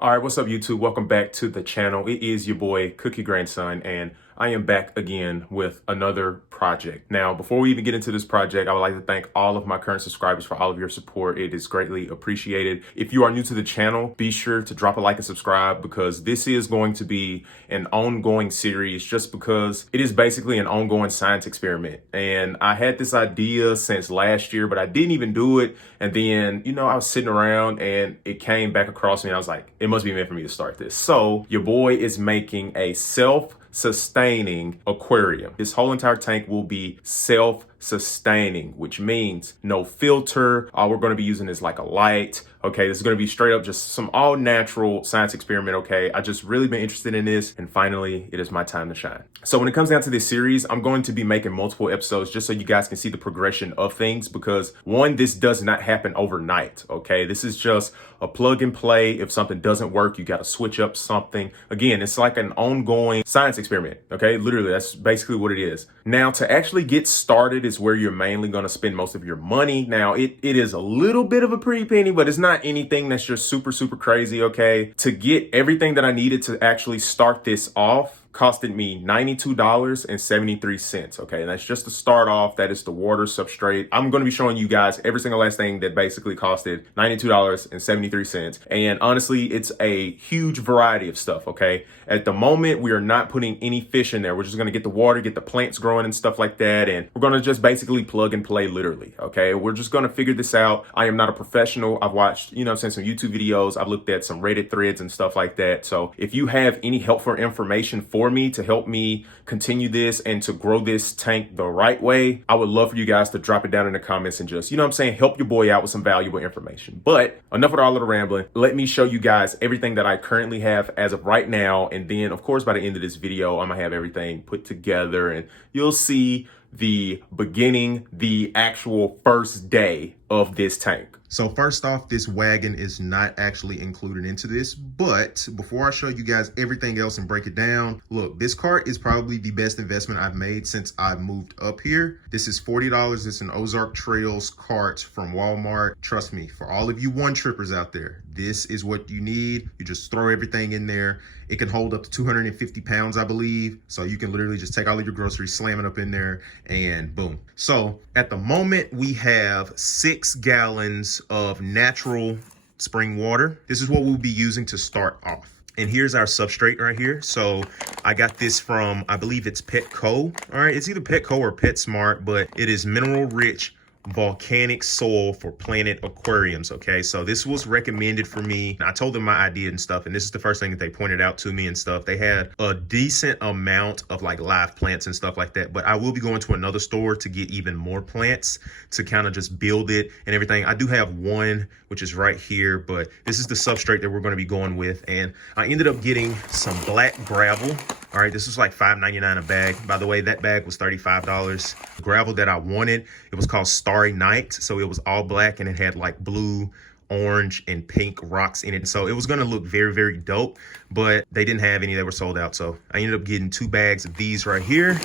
All right, what's up, YouTube? Welcome back to the channel. It is your boy, Cookie Grandson, and I am back again with another project. Now, before we even get into this project, I would like to thank all of my current subscribers for all of your support. It is greatly appreciated. If you are new to the channel, be sure to drop a like and subscribe because this is going to be an ongoing series just because it is basically an ongoing science experiment. And I had this idea since last year, but I didn't even do it. And then, I was sitting around and it came back across me and I was like, it must be meant for me to start this. So your boy is making a self-sustaining aquarium. This whole entire tank will be self-sustaining, which means no filter. All we're going to be using is like a light. Okay, this is going to be straight up just some all natural science experiment. Okay, I just really been interested in this, and finally it is my time to shine. So when it comes down to this series, I'm going to be making multiple episodes just so you guys can see the progression of things, because one, this does not happen overnight. Okay, this is just a plug and play. If something doesn't work, you got to switch up something. Again, it's like an ongoing science experiment. Okay, literally, that's basically what it is. Now, to actually get started is where you're mainly going to spend most of your money. Now, it is a little bit of a pretty penny, but it's not anything that's just super crazy. Okay, to get everything that I needed to actually start this off costed me $92.73. Okay, and that's just to start off. That is the water substrate. I'm going to be showing you guys every single last thing that basically costed $92.73. And honestly, it's a huge variety of stuff. Okay, at the moment, we are not putting any fish in there. We're just going to get the water, get the plants growing and stuff like that. And we're going to just basically plug and play, literally. Okay, we're just going to figure this out. I am not a professional. I've watched, some YouTube videos. I've looked at some Reddit threads and stuff like that. So if you have any helpful information for me to help me continue this and to grow this tank the right way, I would love for you guys to drop it down in the comments and just, help your boy out with some valuable information. But enough with all of the rambling. Let me show you guys everything that I currently have as of right now. And then, of course, by the end of this video, I'm gonna have everything put together and you'll see the beginning, the actual first day of this tank. So first off, this wagon is not actually included into this, but before I show you guys everything else and break it down, look, this cart is probably the best investment I've made since I've moved up here. This is $40. It's an Ozark Trails cart from Walmart. Trust me, for all of you one trippers out there, this is what you need. You just throw everything in there. It can hold up to 250 pounds, I believe. So you can literally just take all of your groceries, slam it up in there, and boom. So at the moment, we have 6 gallons of natural spring water. This is what we'll be using to start off. And here's our substrate right here. So I got this from, I believe it's Petco. All right, it's either Petco or PetSmart, but it is mineral rich volcanic soil for planted aquariums. Okay, so this was recommended for me. I told them my idea and stuff, and this is the first thing that they pointed out to me and stuff. They had a decent amount of like live plants and stuff like that, but I will be going to another store to get even more plants to kind of just build it and everything. I do have one which is right here, but this is the substrate that we're going to be going with. And I ended up getting some black gravel. All right, this was like $5.99 a bag. By the way, that bag was $35. The gravel that I wanted, it was called Starry Night. So it was all black and it had like blue, orange, and pink rocks in it. So it was gonna look very dope, but they didn't have any that were sold out. So I ended up getting 2 bags of these right here.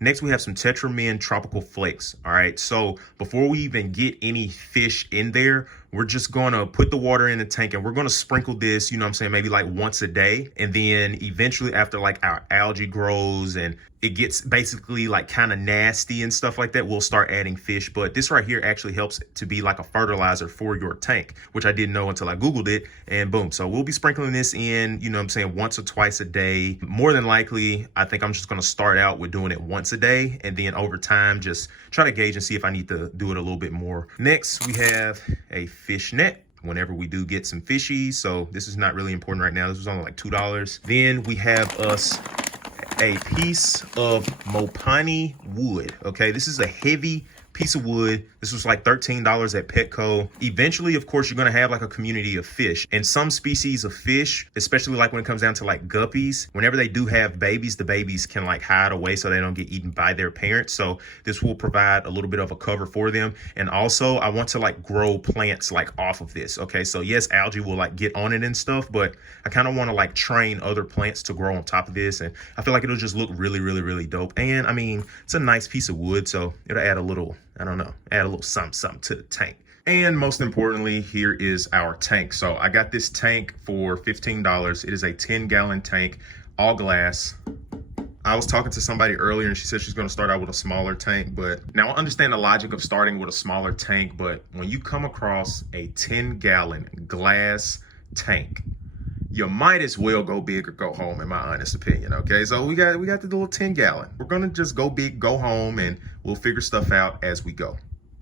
Next, we have some Tetramin Tropical Flakes. All right, so before we even get any fish in there, we're just gonna put the water in the tank and we're gonna sprinkle this, maybe like once a day. And then eventually after like our algae grows and it gets basically like kind of nasty and stuff like that, we'll start adding fish. But this right here actually helps to be like a fertilizer for your tank, which I didn't know until I Googled it, and boom. So we'll be sprinkling this in, once or twice a day. More than likely, I think I'm just gonna start out with doing it once a day, and then over time, just try to gauge and see if I need to do it a little bit more. Next, we have a fish net whenever we do get some fishies. So this is not really important right now. This was only like $2. Then we have us a piece of Mopani wood. Okay, this is a heavy piece of wood. This was like $13 at Petco. Eventually, of course, you're gonna have like a community of fish, and some species of fish, especially like when it comes down to like guppies, whenever they do have babies, the babies can like hide away so they don't get eaten by their parents. So this will provide a little bit of a cover for them. And also I want to like grow plants like off of this. Okay, so yes, algae will like get on it and stuff, but I kind of want to like train other plants to grow on top of this, and I feel like it'll just look really dope. And I mean, it's a nice piece of wood, so it'll add a little, I don't know, add a little something to the tank. And most importantly, here is our tank. So I got this tank for $15. It is a 10-gallon tank, all glass. I was talking to somebody earlier and she said she's going to start out with a smaller tank, but now I understand the logic of starting with a smaller tank, but when you come across a 10-gallon glass tank, you might as well go big or go home, in my honest opinion. Okay, so we got the little 10-gallon. We're gonna just go big, go home, and we'll figure stuff out as we go.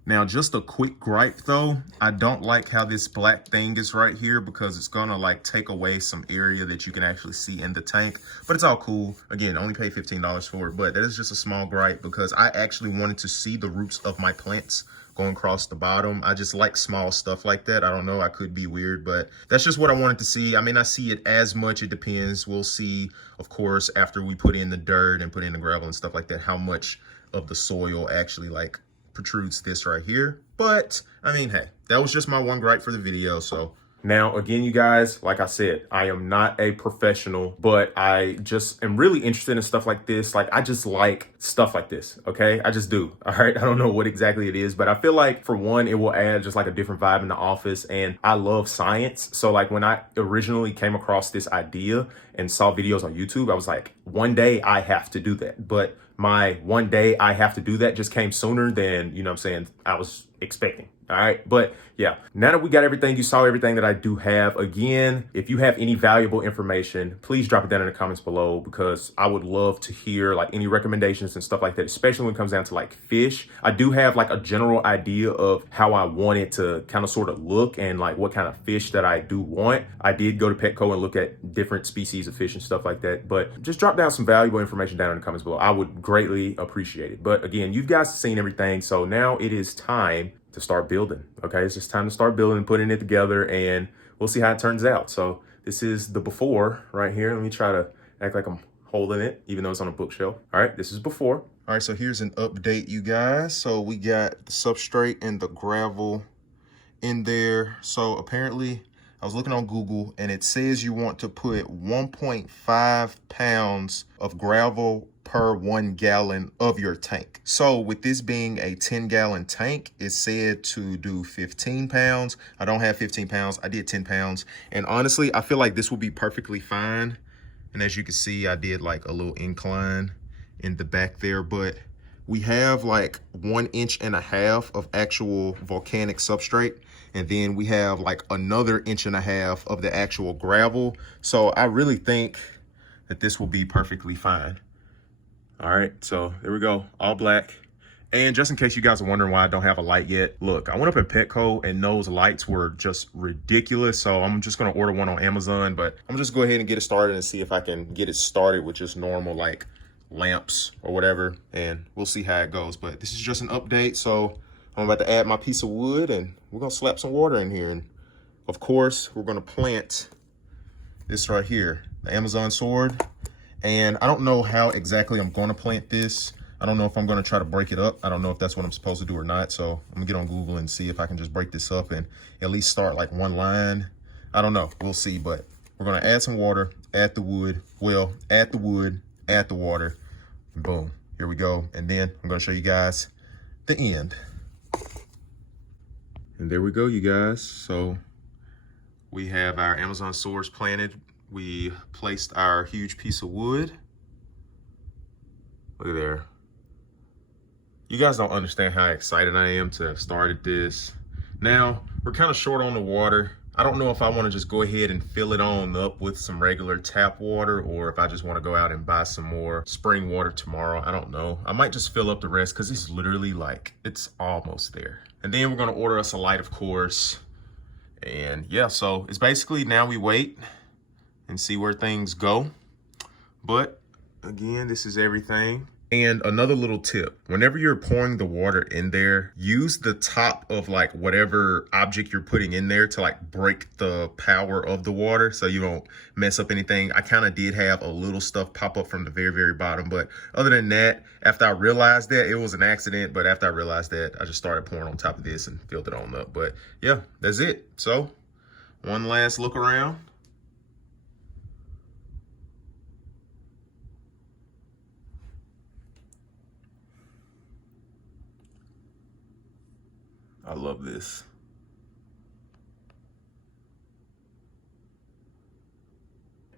Now, just a quick gripe though, I don't like how this black thing is right here because it's gonna like take away some area that you can actually see in the tank, but it's all cool. Again, only paid $15 for it, but that is just a small gripe because I actually wanted to see the roots of my plants going across the bottom. I just like small stuff like that. I don't know, I could be weird, but that's just what I wanted to see. I may not see it as much, it depends. We'll see, of course, after we put in the dirt and put in the gravel and stuff like that, how much of the soil actually like protrudes this right here. But I mean, hey, that was just my one gripe for the video. So now, again, you guys, like I said, I am not a professional, but I just am really interested in stuff like this. Like, I just like stuff like this, okay? I just do, all right? I don't know what exactly it is, but I feel like, for one, it will add just like a different vibe in the office, and I love science. So, like, when I originally came across this idea and saw videos on YouTube, I was like, one day I have to do that. But my one day I have to do that just came sooner than, you know what I'm saying, I was expecting. All right. But yeah, now that we got everything, you saw everything that I do have. Again, if you have any valuable information, please drop it down in the comments below, because I would love to hear like any recommendations and stuff like that, especially when it comes down to like fish. I do have like a general idea of how I want it to kind of sort of look and like what kind of fish that I do want. I did go to Petco and look at different species of fish and stuff like that, but just drop down some valuable information down in the comments below. I would greatly appreciate it. But again, you guys have seen everything. So now it is time to start building. Okay, it's just time to start building and putting it together, and we'll see how it turns out. So this is the before right here. Let me try to act like I'm holding it, even though it's on a bookshelf. All right, this is before. All right, so here's an update, you guys. So we got the substrate and the gravel in there. So apparently, I was looking on Google and it says you want to put 1.5 pounds of gravel per 1 gallon of your tank. So with this being a 10-gallon tank, it's said to do 15 pounds. I don't have 15 pounds. I did 10 pounds. And honestly, I feel like this will be perfectly fine. And as you can see, I did like a little incline in the back there, but we have like 1.5 inches of actual volcanic substrate. And then we have like another 1.5 inches of the actual gravel. So I really think that this will be perfectly fine. All right, so there we go, all black. And just in case you guys are wondering why I don't have a light yet, look, I went up at Petco and those lights were just ridiculous. So I'm just gonna order one on Amazon, but I'm just go ahead and get it started and see if I can get it started with just normal like lamps or whatever, and we'll see how it goes. But this is just an update. So I'm about to add my piece of wood and we're gonna slap some water in here. And of course, we're gonna plant this right here, the Amazon sword. And I don't know how exactly I'm gonna plant this. I don't know if I'm gonna try to break it up. I don't know if that's what I'm supposed to do or not. So I'm gonna get on Google and see if I can just break this up and at least start like one line. I don't know, we'll see, but we're gonna add some water, add the wood. Well, add the wood, add the water, and boom, here we go. And then I'm gonna show you guys the end. And there we go, you guys. So we have our Amazon swords planted. We placed our huge piece of wood. Look at there. You guys don't understand how excited I am to have started this. Now, we're kind of short on the water. I don't know if I want to just go ahead and fill it on up with some regular tap water, or if I just want to go out and buy some more spring water tomorrow. I don't know. I might just fill up the rest because it's literally like, it's almost there. And then we're going to order us a light, of course. And yeah, so it's basically now we wait and see where things go. But again, this is everything. And another little tip, whenever you're pouring the water in there, use the top of like whatever object you're putting in there to like break the power of the water so you don't mess up anything. I kind of did have a little stuff pop up from the very, very bottom. But other than that, after I realized that, it was an accident. But after I realized that, I just started pouring on top of this and filled it on up. But yeah, that's it. So one last look around. I love this.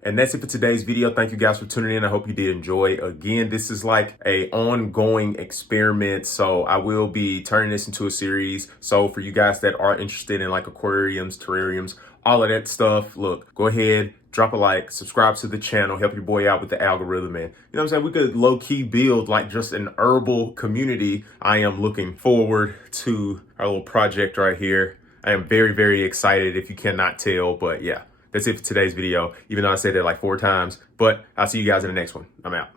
And that's it for today's video. Thank you guys for tuning in. I hope you did enjoy. Again, this is like a ongoing experiment, so I will be turning this into a series. So for you guys that are interested in like aquariums, terrariums, all of that stuff, look, go ahead, drop a like, subscribe to the channel, help your boy out with the algorithm. And you know what I'm saying? We could low key build like just an herbal community. I am looking forward to our little project right here. I am very, very excited if you cannot tell, but yeah. That's it for today's video, even though I said that like 4 times, but I'll see you guys in the next one. I'm out.